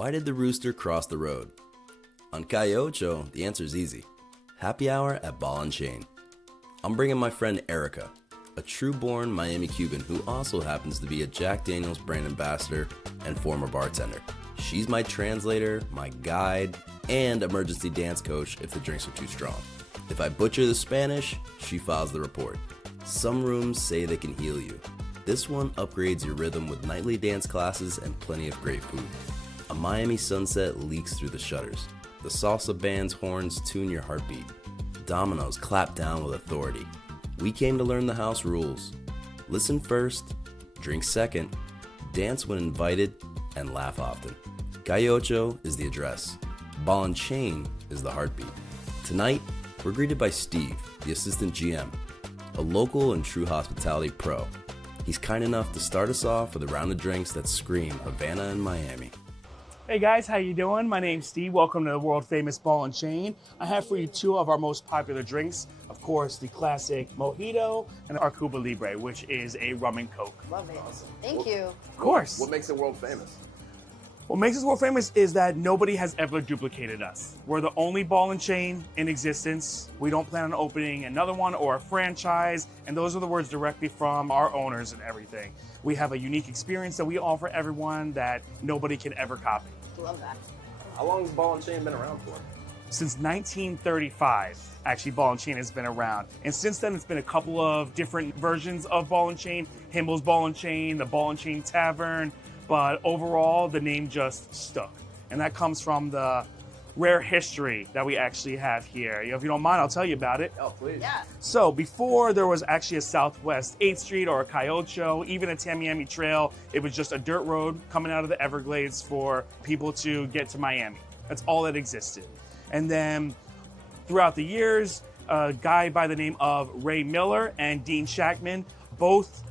Why did the rooster cross the road? On Calle Ocho, the answer is easy. Happy hour at Ball and Chain. I'm bringing my friend Erica, a true-born Miami Cuban who also happens to be a Jack Daniels brand ambassador and former bartender. She's my translator, my guide, and emergency dance coach if the drinks are too strong. If I butcher the Spanish, she files the report. Some rooms say they can heal you. This one upgrades your rhythm with nightly dance classes and plenty of great food. A Miami sunset leaks through the shutters. The salsa band's horns tune your heartbeat. Dominoes clap down with authority. We came to learn the house rules. Listen first, drink second, dance when invited, and laugh often. Calle Ocho is the address. Ball and Chain is the heartbeat. Tonight, we're greeted by Steve, the assistant GM, a local and true hospitality pro. He's kind enough to start us off with a round of drinks that scream Havana and Miami. Hey guys, how you doing? My name's Steve. Welcome to the world famous Ball and Chain. I have for you two of our most popular drinks. Of course, the classic Mojito and our Cuba Libre, which is a rum and coke. Love it. Thank you. Of course. What makes it world famous? What makes us world famous is that nobody has ever duplicated us. We're the only Ball and Chain in existence. We don't plan on opening another one or a franchise, and those are the words directly from our owners and everything. We have a unique experience that we offer everyone that nobody can ever copy. Love that. How long has Ball and Chain been around for? Since 1935, actually, Ball and Chain has been around. And since then, it's been a couple of different versions of Ball and Chain. Himmel's Ball and Chain, the Ball and Chain Tavern. But overall, the name just stuck. And that comes from the rare history that we actually have here. If you don't mind, I'll tell you about it. Oh, please. Yeah. So before there was actually a Southwest 8th Street or a Calle Ocho, even a Tamiami Trail, it was just a dirt road coming out of the Everglades for people to get to Miami. That's all that existed. And then throughout the years, a guy by the name of Ray Miller and Dean Shackman both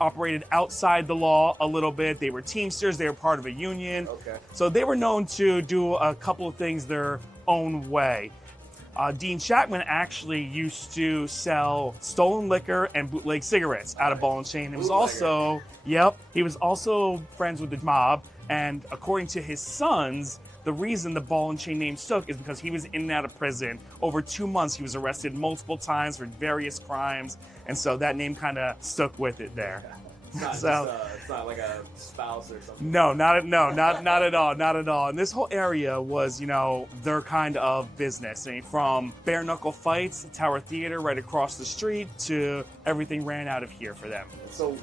operated outside the law a little bit. They were Teamsters, they were part of a union. Okay. So they were known to do a couple of things their own way. Dean Shackman actually used to sell stolen liquor and bootleg cigarettes out of Ball and Chain. It was also, he was also friends with the mob. And according to his sons, the reason the Ball and Chain name stuck is because he was in and out of prison. Over 2 months, he was arrested multiple times for various crimes. And so that name kind of stuck with it there. It's not, it's not like a spouse or something. No, not at all, not at all. And this whole area was, their kind of business. I mean, from bare knuckle fights, Tower Theater right across the street, to everything ran out of here for them. So,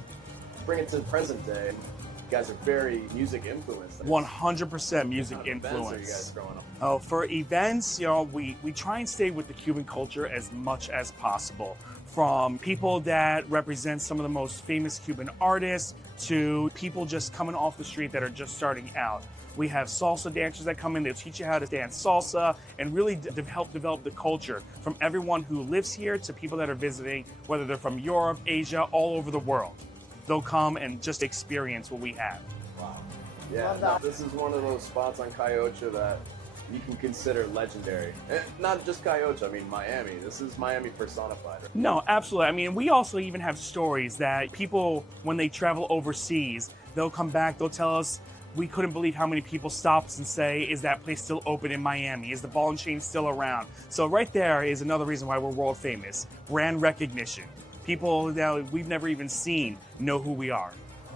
bring it to the present day. You guys are very music influenced. 100% music What kind of events are you influence. guys growing up? Oh, for events, we try and stay with the Cuban culture as much as possible. From people that represent some of the most famous Cuban artists to people just coming off the street that are just starting out. We have salsa dancers that come in, they'll teach you how to dance salsa and really help develop the culture from everyone who lives here to people that are visiting, whether they're from Europe, Asia, all over the world. They'll come and just experience what we have. Wow. Yeah, Love that. this is one of those spots on Calle Ocho that you can consider legendary. And not just Calle Ocho, I mean Miami. This is Miami personified. Right? No, absolutely. I mean, we also even have stories that people, when they travel overseas, they'll come back, they'll tell us, we couldn't believe how many people stop us and say, is that place still open in Miami? Is the Ball and Chain still around? So right there is another reason why we're world famous. Brand recognition. People that we've never even seen know who we are.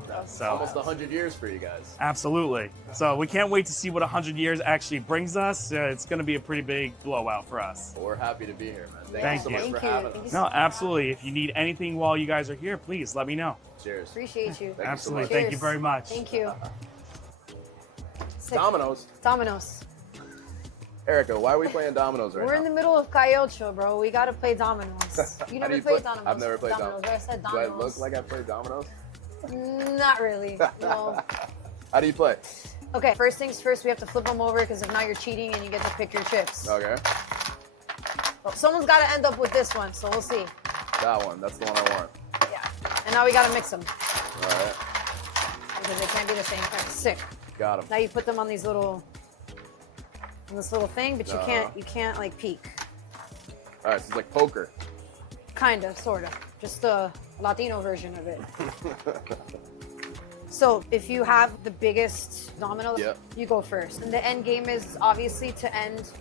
That's So- almost 100 years for you guys. Absolutely. So we can't wait to see what 100 years actually brings us. It's going to be a pretty big blowout for us. Well, we're happy to be here, man. Thank you so you. much Thank for you. having Thank us. you. No, absolutely. If you need anything while you guys are here, please let me know. Cheers. Appreciate you. Thank you so Absolutely. much. Thank you Cheers. very much. Thank you. Sick. Dominoes. Dominoes. Erica, why are we playing dominoes right We're in now? the middle of Calle Ocho, bro. We gotta play dominoes. You How do never you played play- dominoes. I've never played dominoes. dominoes. I said Do dominoes. I look like I play dominoes? Not really. No. How do you play? Okay, first things first, we have to flip them over because if not, you're cheating and you get to pick your chips. Okay. Well, someone's got to end up with this one, so we'll see. That one. That's the one I want. Yeah. And now we got to mix them All right. because they can't be the same kind. Sick. Got him. Now you put them on these little, on this little thing, but you can't like peek. All right. So it's like poker. Kinda, sorta. Just the Latino version of it. So if you have the biggest domino, Yep. you go first. And the end game is obviously to end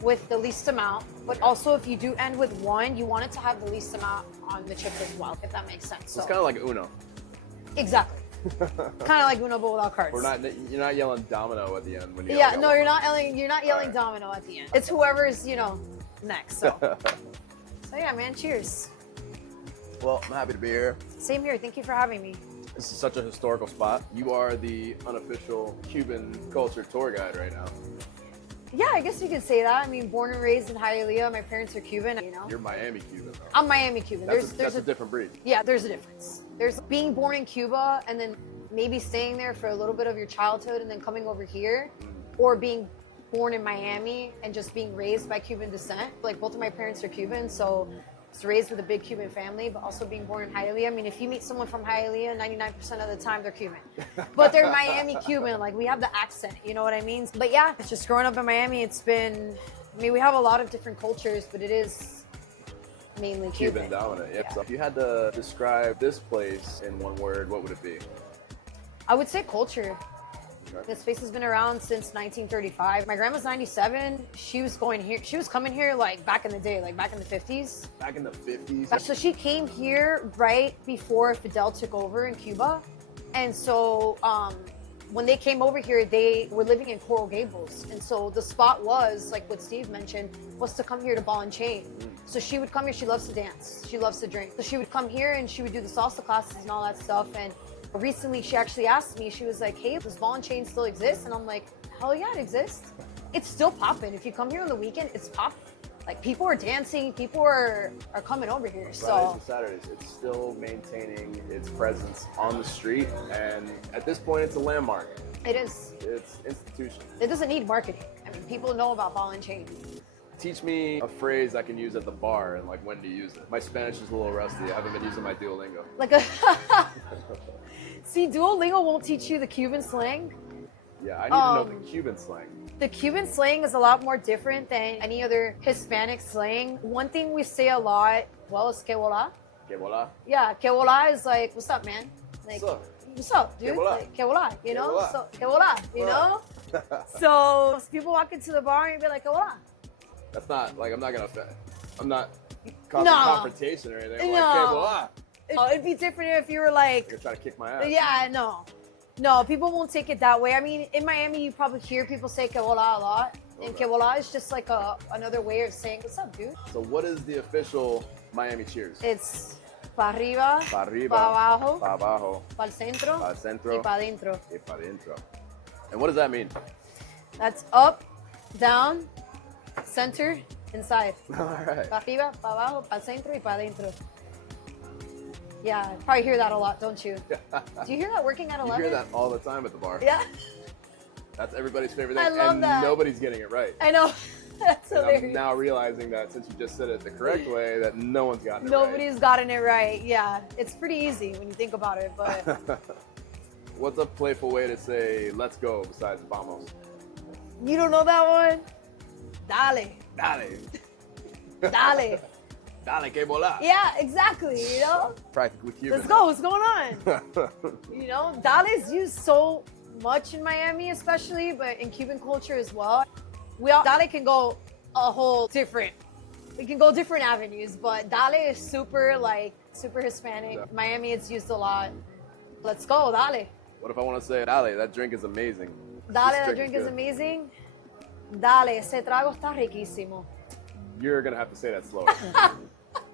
with the least amount. But also if you do end with one, you want it to have the least amount on the chip as well, if that makes sense. So it's kind of like Uno. Exactly. Kind of like Uno, but without cards. You're not yelling domino at the end when you. Yeah, no, you're not yelling. You're not yelling domino at the end. It's whoever's next. So, so yeah, man. Cheers. Well, I'm happy to be here. Same here. Thank you for having me. This is such a historical spot. You are the unofficial Cuban culture tour guide right now. Yeah, I guess you could say that. I mean, born and raised in Hialeah. My parents are Cuban. You're Miami Cuban, though. I'm Miami Cuban. That's a different breed. Yeah, there's a difference. There's being born in Cuba and then maybe staying there for a little bit of your childhood and then coming over here, or being born in Miami and just being raised by Cuban descent. Like both of my parents are Cuban, so I was raised with a big Cuban family, but also being born in Hialeah. I mean, if you meet someone from Hialeah, 99% of the time they're Cuban, but they're Miami Cuban. Like we have the accent, you know what I mean? But yeah, it's just growing up in Miami. We have a lot of different cultures, but it is mainly Cuban. Dominant. Yep. Yeah. So if you had to describe this place in one word, what would it be? I would say culture. Okay. This place has been around since 1935. My grandma's 97. She was coming here like back in the day, like back in the 50s. Back in the 50s? So she came here right before Fidel took over in Cuba. And so when they came over here, they were living in Coral Gables. And so the spot was, like what Steve mentioned, was to come here to ball and chain. So she would come here. She loves to dance. She loves to drink. So she would come here and she would do the salsa classes and all that stuff. And recently, she actually asked me, she was like, hey, does ball and chain still exist? And I'm like, hell yeah, it exists. It's still popping. If you come here on the weekend, it's popping. Like, people are dancing, people are coming over here. Fridays So and Saturdays, it's still maintaining its presence on the street. And at this point, it's a landmark. it is. It's institution. It doesn't need marketing. I mean, people know about ball and chain. Teach me a phrase I can use at the bar and like when to use it. My Spanish is a little rusty. I haven't been using my Duolingo. Like See, Duolingo won't teach you the Cuban slang. Yeah, I need to know the Cuban slang. The Cuban slang is a lot more different than any other Hispanic slang. One thing we say a lot, well, is que vola. Que vola? Yeah, que vola is like, what's up, man? Like, what's up, dude? Que vola. Like, que vola, you know? vola. So, que vola, you know? So people walk into the bar and be like, que vola. That's not, like, I'm not causing No. confrontation or anything. I'm No. like, que vola. It'd be different if you were like, You're trying to kick my ass. yeah, no, people won't take it that way. I mean, in Miami, you probably hear people say que vola a lot. And que vola is just like another way of saying, what's up, dude? So what is the official Miami cheers? It's pa arriba, Pa arriba, pa abajo, pa abajo, pa'l centro, pa centro, y pa adentro. y pa dentro. And what does that mean? That's up, down, center, inside. All right. Pa arriba, pa abajo, pa'l centro, y pa adentro. Yeah, probably hear that a lot, don't you? Do you hear that working at 11? You hear that all the time at the bar. Yeah, That's everybody's favorite thing. I love and that. nobody's getting it right. I know. That's And I'm hilarious. now realizing that since you just said it the correct way, that no one's gotten it Nobody's gotten it right. Yeah, it's pretty easy when you think about it, but right. What's a playful way to say let's go besides vamos? you don't know that one? Dale. Dale. Dale. Dale, que vola. Yeah, exactly, you know? Practically Cuban. Let's go, what's going on? You know, dale is used so much in Miami especially, but in Cuban culture as well. Dale can go a whole different, it can go different avenues, but dale is super Hispanic. Yeah. Miami, it's used a lot. Let's go, dale. What if I want to say, Dale, that drink is amazing. Dale, This that drink is good. amazing. Dale, ese trago está riquísimo. You're going to have to say that slower.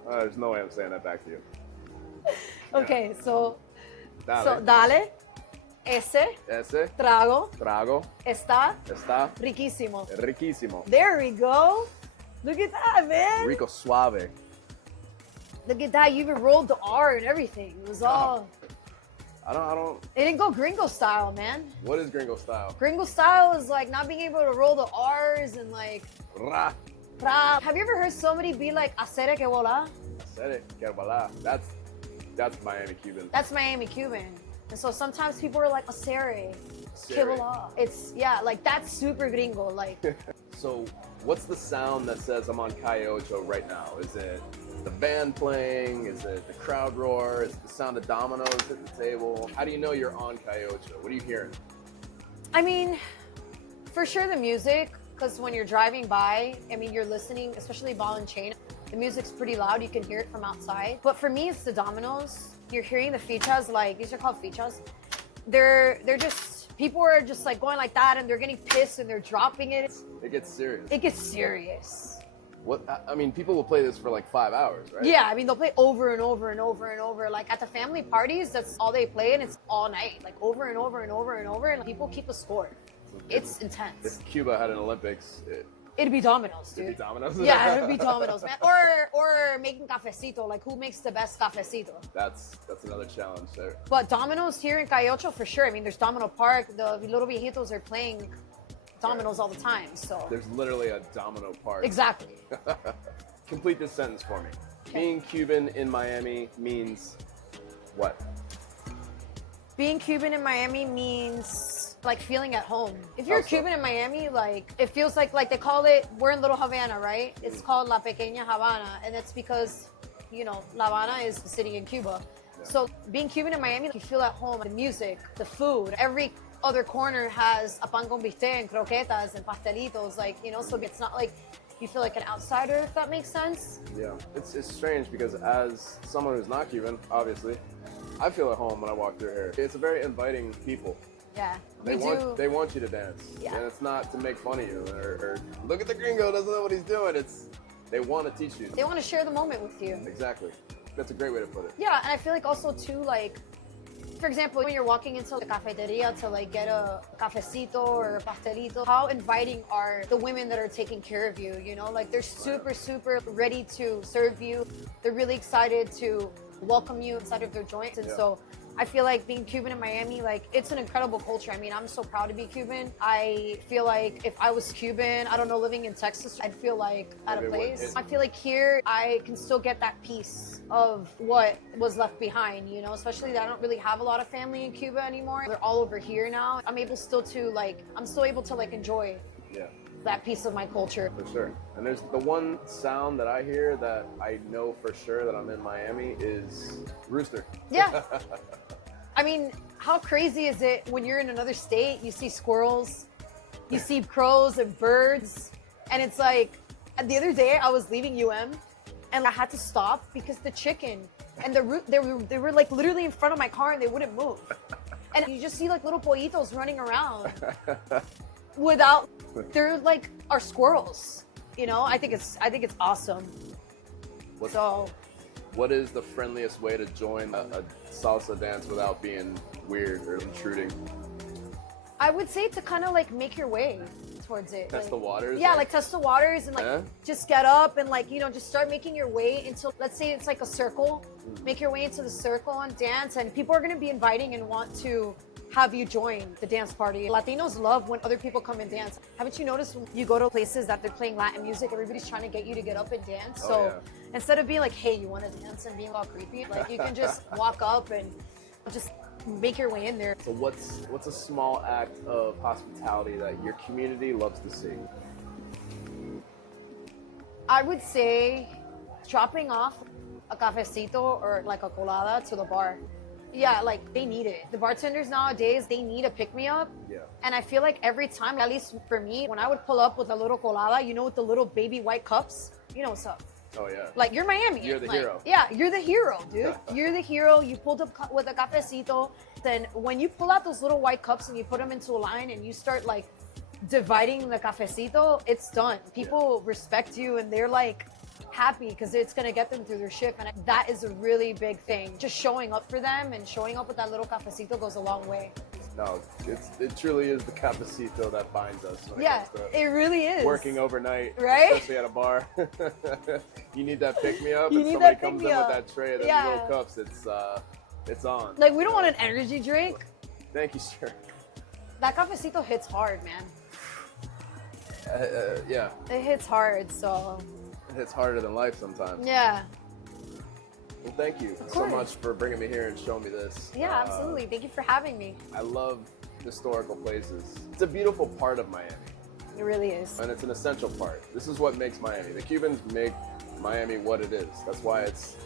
There's no way I'm saying that back to you. Okay, so Dale. dale, ese Ese trago trago está está riquísimo. riquísimo. There we go. Look at that, man. Rico suave. Look at that. You even rolled the R and everything. It was all. I don't. It didn't go gringo style, man. What is gringo style? Gringo style is like not being able to roll the R's and like. Ra. Pra. Have you ever heard somebody be like, "Hacer que vola"? I said it. Que vola. That's Miami Cuban. That's Miami Cuban. And so sometimes people are like, "Hacer que Hacer. vola." It's like that's super gringo. Like So, what's the sound that says I'm on Calle Ocho right now? Is it the band playing? Is it the crowd roar? Is it the sound of dominoes at the table? How do you know you're on Calle Ocho? What are you hearing? I mean, for sure the music, because when you're driving by, I mean, you're listening, especially ball and chain, the music's pretty loud. You can hear it from outside. But for me, it's the dominoes. You're hearing the fichas, like, these are called fichas. They're just, people are just like going like that and they're getting pissed and they're dropping it. It gets serious. It gets serious. What? I mean, people will play this for like 5 hours, right? Yeah, I mean, they'll play over and over and over and over. Like at the family parties, that's all they play and it's all night, like over and over and over and over. And people keep a score. It's intense. If Cuba had an Olympics, It'd be dominoes, dude. it'd be dominoes. Yeah, it'd be dominoes, man. Or making cafecito, like who makes the best cafecito? That's another challenge there. But dominoes here in Calle Ocho, for sure. I mean, there's Domino Park. The little viejitos are playing dominoes all the time, so. There's literally a domino park. Exactly. Complete this sentence for me. Okay. Being Cuban in Miami means what? Being Cuban in Miami means like feeling at home. If you're How so? Cuban in Miami, like it feels like they call it, we're in Little Havana, right? It's called La Pequeña Havana, and it's because, you know, La Habana is the city in Cuba. Yeah. So being Cuban in Miami, you feel at home. The music, the food, every other corner has a pan con bistec and croquetas and pastelitos, like, you know, so it's not like you feel like an outsider, if that makes sense. Yeah, it's strange because as someone who's not Cuban, obviously, I feel at home when I walk through here. It's a very inviting people. Yeah, They want you to dance. Yeah. And it's not to make fun of you or look at the gringo, doesn't know what he's doing. They want to teach you. They want to share the moment with you. Exactly. That's a great way to put it. Yeah, and I feel like also too, like, for example, when you're walking into the cafeteria to like get a cafecito or a pastelito, how inviting are the women that are taking care of you, you know? Like they're super ready to serve you. They're really excited to welcome you inside of their joints. And so I feel like being Cuban in Miami, like it's an incredible culture. I mean, I'm so proud to be Cuban. I feel like if I was Cuban, I don't know, living in Texas, I'd feel like out of place. I feel like here I can still get that piece of what was left behind, you know, especially that I don't really have a lot of family in Cuba anymore. They're all over here now. I'm still able to like enjoy that piece of my culture. For sure. And there's the one sound that I hear that I know for sure that I'm in Miami is rooster. Yeah. I mean, how crazy is it when you're in another state, you see squirrels, you see crows and birds, and it's like, the other day I was leaving UM and I had to stop because the chicken and they were like literally in front of my car and they wouldn't move. And you just see like little pollitos running around they're like our squirrels, you know? I think it's awesome. What is the friendliest way to join a salsa dance without being weird or intruding? I would say to kind of like make your way towards it. Test like, the waters? Yeah, like test the waters and like just get up and like, you know, just start making your way into, let's say it's like a circle, make your way into the circle and dance, and people are going to be inviting and want to have you join the dance party. Latinos love when other people come and dance. Haven't you noticed when you go to places that they're playing Latin music, everybody's trying to get you to get up and dance? Instead of being like, hey, you want to dance and being all creepy, like you can just walk up and just make your way in there. So what's a small act of hospitality that your community loves to see? I would say dropping off a cafecito or like a colada to the bar. Yeah, like they need it. The bartenders nowadays, they need a pick-me-up. Yeah. And I feel like every time, at least for me, when I would pull up with a little colada, you know, with the little baby white cups, you know what's up. Oh, yeah. Like, you're Miami. You're the hero. Yeah, you're the hero, dude. You're the hero. You pulled up with a cafecito. Then when you pull out those little white cups and you put them into a line and you start, like, dividing the cafecito, it's done. People respect you and they're, like, happy because it's going to get them through their shift. And that is a really big thing. Just showing up for them and showing up with that little cafecito goes a long way. No, it truly is the cafecito that binds us. Yeah, it really is. Working overnight, right? Especially at a bar. You need that pick-me-up, you and need somebody that comes in with that tray of those little cups, it's on. Like, we don't want an energy drink. Thank you, sir. That cafecito hits hard, man. Yeah. It hits hard, so. It hits harder than life sometimes. Yeah. Well, thank you so much for bringing me here and showing me this. Yeah, absolutely. Thank you for having me. I love historical places. It's a beautiful part of Miami. It really is. And it's an essential part. This is what makes Miami. The Cubans make Miami what it is. That's why it's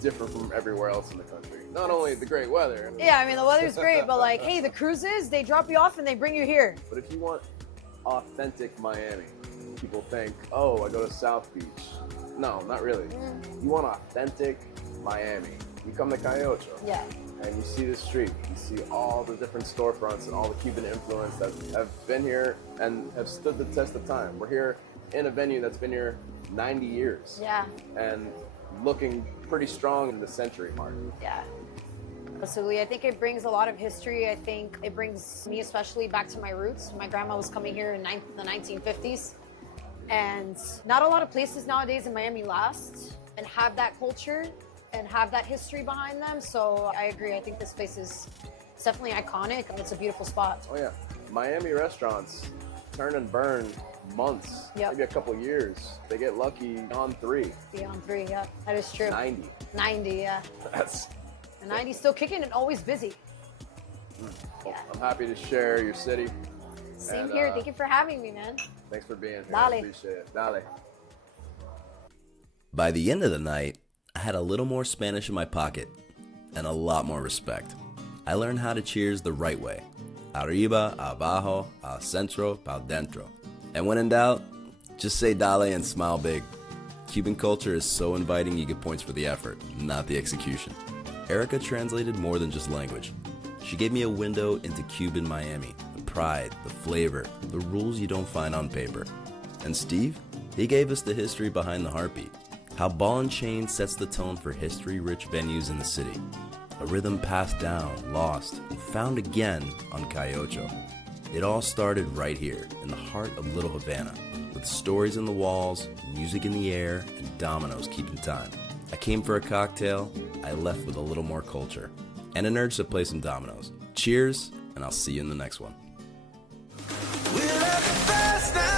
different from everywhere else in the country. Not only the great weather. Yeah, I mean, the weather's great, but like, hey, the cruises, they drop you off and they bring you here. But if you want authentic Miami, people think, oh, I go to South Beach. No, not really. You want authentic Miami. You come to Calle Ocho. Yeah. And you see the street. You see all the different storefronts and all the Cuban influence that have been here and have stood the test of time. We're here in a venue that's been here 90 years. Yeah. And looking pretty strong in the century mark. Yeah. Absolutely. I think it brings a lot of history. I think it brings me especially back to my roots. My grandma was coming here in the 1950s. And not a lot of places nowadays in Miami last and have that culture and have that history behind them. So I agree. I think this place is definitely iconic and it's a beautiful spot. Oh yeah. Miami restaurants turn and burn months, maybe a couple years. They get lucky on 3. Beyond 3, yeah. That is true. 90. 90, yeah. That's... The 90's still kicking and always busy. Yeah. I'm happy to share your city. Same here. Thank you for having me, man. Thanks for being here. Dale. I appreciate it. Dale. By the end of the night, I had a little more Spanish in my pocket and a lot more respect. I learned how to cheers the right way. Arriba, abajo, al centro, pa'l dentro. And when in doubt, just say dale and smile big. Cuban culture is so inviting you get points for the effort, not the execution. Erica translated more than just language. She gave me a window into Cuban Miami, the pride, the flavor, the rules you don't find on paper. And Steve, he gave us the history behind the heartbeat, how Ball and Chain sets the tone for history-rich venues in the city. A rhythm passed down, lost, and found again on Calle Ocho. It all started right here, in the heart of Little Havana, with stories in the walls, music in the air, and dominoes keeping time. I came for a cocktail, I left with a little more culture, and an urge to play some dominoes. Cheers, and I'll see you in the next one. We're at the fast now.